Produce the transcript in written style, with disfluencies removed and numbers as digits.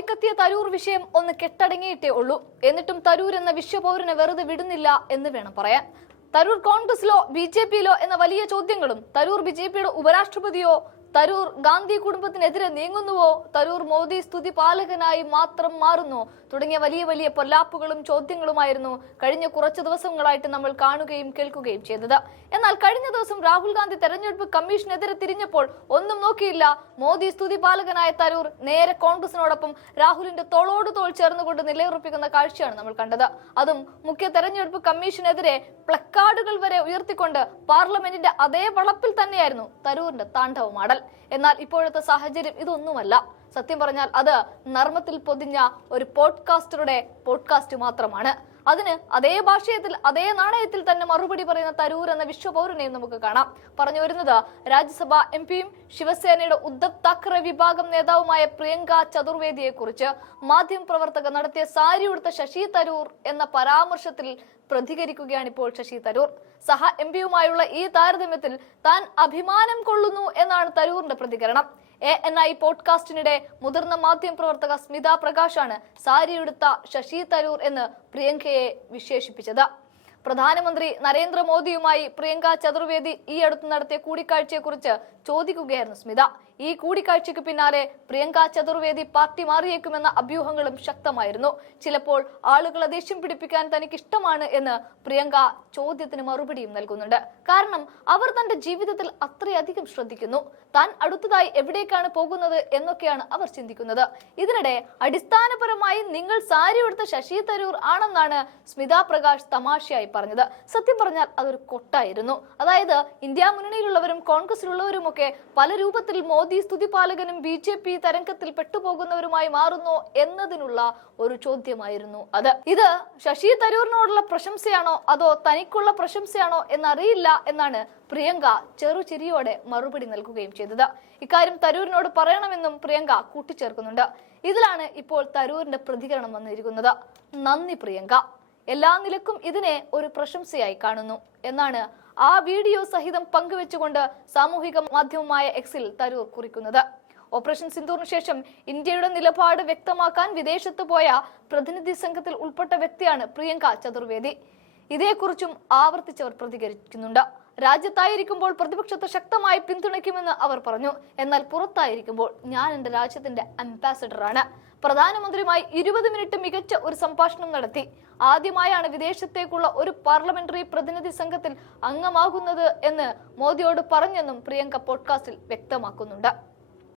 ആളിക്കത്തിയ തരൂർ വിഷയം ഒന്ന് കെട്ടടങ്ങിയിട്ടേ ഉള്ളൂ. എന്നിട്ടും തരൂർ എന്ന വിശ്വപൗരനെ വെറുതെ വിടുന്നില്ല എന്ന് വേണം പറയാൻ. തരൂർ കോൺഗ്രസിലോ BJPയിലോ എന്ന വലിയ ചോദ്യങ്ങളും, തരൂർ BJPയുടെ ഉപരാഷ്ട്രപതിയോ, തരൂർ ഗാന്ധി കുടുംബത്തിനെതിരെ നീങ്ങുന്നുവോ, തരൂർ മോദി സ്തുതി പാലകനായി മാത്രം മാറുന്നു തുടങ്ങിയ വലിയ വലിയ പൊല്ലാപ്പുകളും ചോദ്യങ്ങളുമായിരുന്നു കഴിഞ്ഞ കുറച്ചു ദിവസങ്ങളായിട്ട് നമ്മൾ കാണുകയും കേൾക്കുകയും ചെയ്തത്. എന്നാൽ കഴിഞ്ഞ ദിവസം രാഹുൽ ഗാന്ധി തെരഞ്ഞെടുപ്പ് കമ്മീഷനെതിരെ തിരിഞ്ഞപ്പോൾ ഒന്നും നോക്കിയില്ല. മോദി സ്തുതി പാലകനായ തരൂർ നേരെ കോൺഗ്രസിനോടൊപ്പം രാഹുലിന്റെ തോളോട് തോൾ ചേർന്നുകൊണ്ട് നിലയുറപ്പിക്കുന്ന കാഴ്ചയാണ് നമ്മൾ കണ്ടത്. അതും മുഖ്യ തെരഞ്ഞെടുപ്പ് കമ്മീഷനെതിരെ പ്ലക്കാർഡുകൾ വരെ ഉയർത്തിക്കൊണ്ട് പാർലമെന്റിന്റെ അതേ വളപ്പിൽ തന്നെയായിരുന്നു തരൂരിന്റെ താണ്ഡവമാടൽ. എന്നാൽ ഇപ്പോഴത്തെ സാഹചര്യം ഇതൊന്നുമല്ല. സത്യം പറഞ്ഞാൽ അത് നർമ്മത്തിൽ പൊതിഞ്ഞ ഒരു പോഡ്കാസ്റ്ററുടെ പോഡ്കാസ്റ്റ് മാത്രമാണ്. അതിന് അതേ ഭാഷയത്തിൽ അതേ നാണയത്തിൽ തന്നെ മറുപടി പറയുന്ന തരൂർ എന്ന വിശ്വപൗരനെയും നമുക്ക് കാണാം. പറഞ്ഞു വരുന്നത് രാജ്യസഭാ MPയും ശിവസേനയുടെ ഉദ്ധവ് താക്കറെ വിഭാഗം നേതാവുമായ പ്രിയങ്ക ചതുർവേദിയെ കുറിച്ച് മാധ്യമപ്രവർത്തകർ നടത്തിയ സാരി ഉടുത്ത ശശി തരൂർ എന്ന പരാമർശത്തിൽ പ്രതികരിക്കുകയാണ് ഇപ്പോൾ ശശി തരൂർ. സഹ MPയുമായുള്ള ഈ താരതമ്യത്തിൽ താൻ അഭിമാനം കൊള്ളുന്നു എന്നാണ് തരൂറിന്റെ പ്രതികരണം. ANI പോഡ്കാസ്റ്റിനിടെ മുതിർന്ന മാധ്യമപ്രവർത്തക സ്മിത പ്രകാശാണ് സാരിയെടുത്ത ശശി തരൂർ എന്ന് പ്രിയങ്കയെ വിശേഷിപ്പിച്ചത്. പ്രധാനമന്ത്രി നരേന്ദ്രമോദിയുമായി പ്രിയങ്ക ചതുർവേദി ഈ അടുത്ത് നടത്തിയ കൂടിക്കാഴ്ചയെക്കുറിച്ച് ചോദിക്കുകയായിരുന്നു സ്മിത. ഈ കൂടിക്കാഴ്ചയ്ക്ക് പിന്നാലെ പ്രിയങ്ക ചതുർവേദി പാർട്ടി മാറിയേക്കുമെന്ന അഭ്യൂഹങ്ങളും ശക്തമായിരുന്നു. ചിലപ്പോൾ ആളുകളെ ദേഷ്യം പിടിപ്പിക്കാൻ തനിക്ക് ഇഷ്ടമാണ് എന്ന് പ്രിയങ്ക ചോദ്യത്തിന് മറുപടിയും നൽകുന്നുണ്ട്. കാരണം അവർ തന്റെ ജീവിതത്തിൽ അത്രയധികം ശ്രദ്ധിക്കുന്നു. താൻ അടുത്തതായി എവിടേക്കാണ് പോകുന്നത് എന്നൊക്കെയാണ് അവർ ചിന്തിക്കുന്നത്. ഇതിനിടെ അടിസ്ഥാനപരമായി നിങ്ങൾ സാരി ഉടുത്ത ശശി തരൂർ ആണെന്നാണ് സ്മിത പ്രകാശ് തമാശയായി പറഞ്ഞത്. സത്യം പറഞ്ഞാൽ അതൊരു കൊട്ടായിരുന്നു. അതായത് ഇന്ത്യ മുന്നണിയിലുള്ളവരും കോൺഗ്രസിലുള്ളവരും ഒക്കെ പല രൂപത്തിൽ മോദി സ്തുതിപാലകനും BJP തരംഗത്തിൽ പെട്ടുപോകുന്നവരുമായി മാറുന്നു എന്നതിനുള്ള ഒരു ചോദ്യമായിരുന്നു അത്. ഇത് ശശി തരൂരിനോടുള്ള പ്രശംസയാണോ അതോ തനിക്കുള്ള പ്രശംസയാണോ എന്നറിയില്ല എന്നാണ് പ്രിയങ്ക ചെറുചിരിയോടെ മറുപടി നൽകുകയും ചെയ്തത്. ഇക്കാര്യം തരൂരിനോട് പറയണമെന്നും പ്രിയങ്ക കൂട്ടിച്ചേർക്കുന്നുണ്ട്. ഇതിലാണ് ഇപ്പോൾ തരൂരിന്റെ പ്രതികരണം വന്നിരിക്കുന്നത്. നന്ദി പ്രിയങ്ക, എല്ലാ നിലക്കും ഇതിനെ ഒരു പ്രശംസയായി കാണുന്നു എന്നാണ് ആ വീഡിയോ സഹിതം പങ്കുവെച്ചുകൊണ്ട് സാമൂഹിക മാധ്യമമായ Xൽ തരൂർ കുറിക്കുന്നത്. ഓപ്പറേഷൻ സിന്ദൂറിന് ശേഷം ഇന്ത്യയുടെ നിലപാട് വ്യക്തമാക്കാൻ വിദേശത്ത് പോയ പ്രതിനിധി സംഘത്തിൽ ഉൾപ്പെട്ട വ്യക്തിയാണ് പ്രിയങ്ക ചതുർവേദി. ഇതേക്കുറിച്ചും ആവർത്തിച്ചവർ പ്രതികരിക്കുന്നുണ്ട്. രാജ്യത്തായിരിക്കുമ്പോൾ പ്രതിപക്ഷത്തെ ശക്തമായി പിന്തുണയ്ക്കുമെന്ന് അവർ പറഞ്ഞു. എന്നാൽ പുറത്തായിരിക്കുമ്പോൾ ഞാൻ എന്റെ രാജ്യത്തിന്റെ അംബാസഡറാണ്. പ്രധാനമന്ത്രിയുമായി 20 മിനിറ്റ് മികച്ച ഒരു സംഭാഷണം നടത്തി. ആദ്യമായാണ് വിദേശത്തേക്കുള്ള ഒരു പാർലമെന്ററി പ്രതിനിധി സംഘത്തിൽ അംഗമാകുന്നത് എന്ന് മോദിയോട് പറഞ്ഞെന്നും പ്രിയങ്ക പോഡ്കാസ്റ്റിൽ വ്യക്തമാക്കുന്നുണ്ട്.